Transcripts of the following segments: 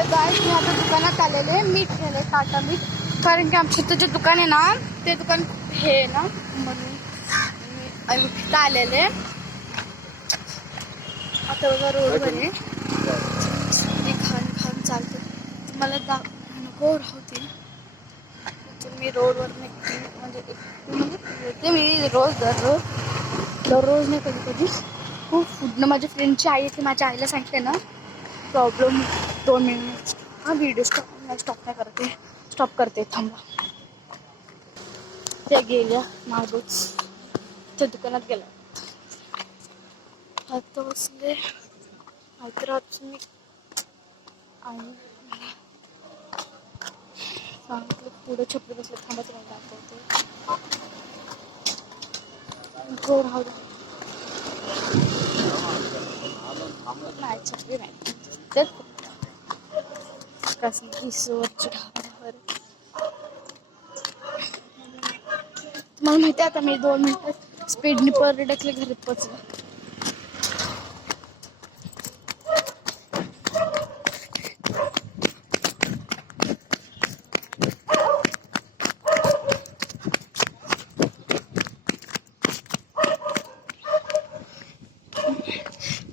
तर गाईस मी आता दुकानात आलेले मीठ घ्यायला टाटा मीठ, कारण की आमच्या इथं जे दुकान आहे ना ते दुकान हे आहे ना, म्हणून मी इथं आलेले. आता बघा रोडवर आहे, खाऊन चालते. मला नको राहते तर मी रोडवर निघते, म्हणजे येते मी दररोज नाही, कधी खूप फुडणं. माझ्या फ्रेंडची आई आहे, माझ्या आईला सांगते ना प्रॉब्लेम 2 मिनिट. हा व्हिडिओ स्टॉप नाही करते, स्टॉप करते, थांबा. त्या गेल्या मागच त्या दुकानात गेल्या. आता बसले तर मी आणि सांगितलं पुढे छपरी बसले, थांबाच नाही दाखवते. गोड हवं नाही, छपरी नाही तर किसवरची ढाब्यावर. तुम्हाला माहिती आहे आता मी 2 मिनिटात स्पीडने पर डकले घरी पोचले.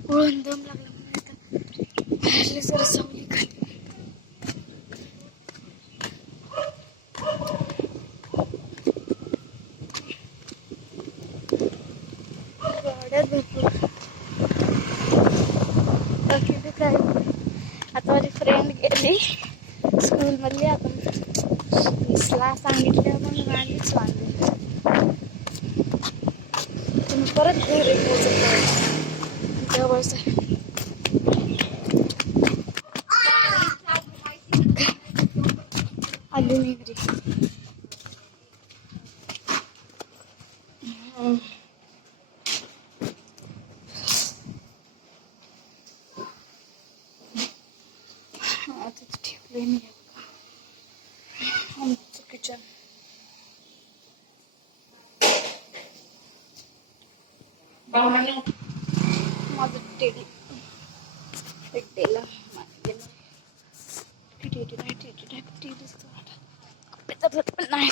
उळून दम लागला बाहेरले जरा सावली खाली. गाड्यात भरपूर बाकी काय. आता माझी फ्रेंड गेली स्कूलमधली, आता ला सांगितलं म्हणून आलीच वांगली. तुम्ही परत घरी पोहोचत जवळच आली मी घरी. आता ठेवलंय मी आमचं किचन. माझं टेडी टेडीला नाही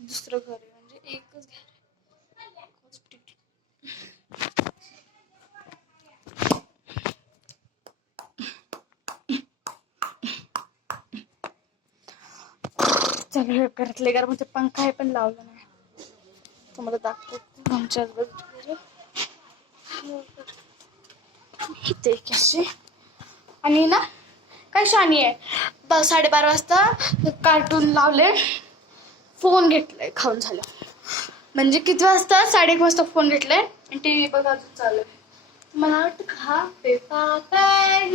दुसरं घर आहे, म्हणजे एकच घर. सगळं घरातले घरामध्ये पंखा पण लावला नाही, तुम्हाला दाखवतो आमच्या आजूबाजूला. इथे कशी आणि ना काय शानी आहे, 12:30 वाजता कार्टून लावले, फोन घेतलाय खाऊन झालं. म्हणजे किती वाजता 1:30 वाजता फोन घेतलाय आणि टीव्ही बघा अजून चालू आहे. मला वाटतं का पेपा पॅग,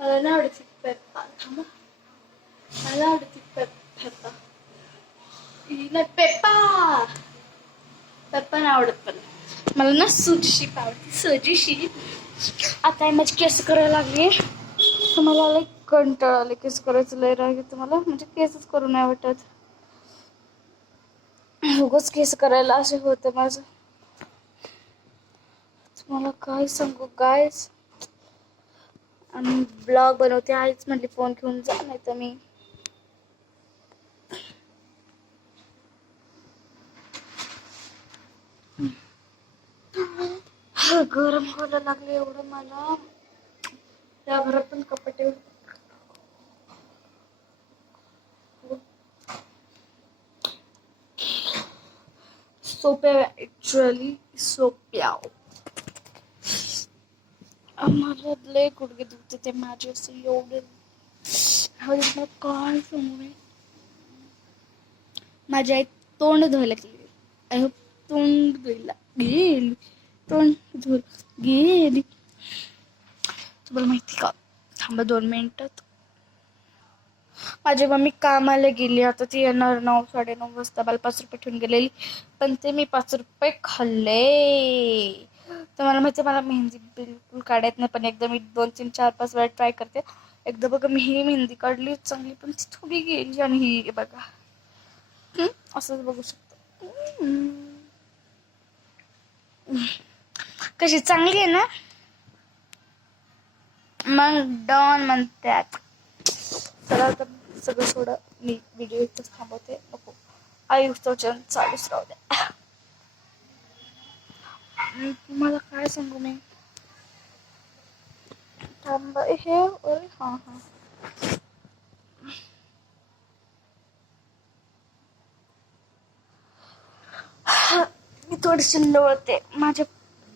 मला नाही आवडत पेपा, थांबा मला आवडते पेपा पेपा पेपा नाही आवडत, पण मला ना सुजीशी आवडते, सजीशी. आता माझी केस करायला लागली तर मला लई कंटाळा आले केस करायचं, लय राग येतो मला, म्हणजे केसच करू नाही वाटत. उगाच केस करायला असे होते माझं. तुम्हाला काय सांगू गाईस, आणि ब्लॉग बनवते आईच म्हटली फोन घेऊन जा, नाही तर मी गरम व्हायला लागले एवढं मला. त्या घरात पण कपडे सोप्या, ऍक्च्युअली सोप्या. आम्हाला लय गुडघे दुखते ते माझे, असं एवढे काय सांगू. माझी आई तोंड धुवायला गेली, आई होप तोंड धुवायला गेली, तोंड धुवायला गेली. तुम्हाला माहिती का, थांबा 2 मिनिटात. माझी मम्मी कामाला गेली, आता ती येणार 9, 9:30 वाजता. मला 5 रुपये ठेवून गेलेली, पण ते मी 5 रुपये खाल्ले. तर मला माहिती मला मेहंदी बिलकुल काढायत नाही, पण एकदा मी 2, 3, 4, 5 वेळा ट्राय करते. एकदा बघा मी ही मेहंदी काढली चांगली, पण ती थोडी गेली, आणि ही बघा असंच बघू शकतो. कशी चांगली आहे ना? मग डॉन म्हणतात. चला तर सगळं सोडा, मी व्हिडिओ इथंच थांबवते. नको आयुष्य चालूच राहू द्या. तुम्हाला काय सांगू मी? थांबा हे हां हां मी थोडीशी लोळते. माझ्या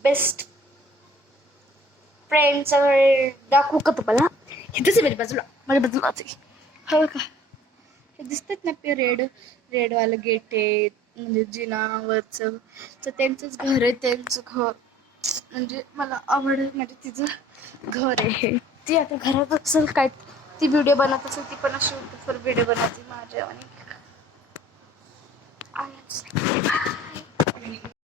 बेस्ट फ्रेंडचं घर दाखवू का तुम्हाला? इथेच आहे माझ्या बाजूलाच आहे. हो का? हे दिसतात ना ते रेडवालं गेट आहे, म्हणजे जिनावरचं, तर त्यांचंच घर आहे. त्यांचं घर म्हणजे मला आवडेल, म्हणजे तिचं घर आहे. ती आता घरात असेल काय, ती व्हिडिओ बनवत असेल, ती पण अशी व्हिडिओ बनवते माझ्या आणि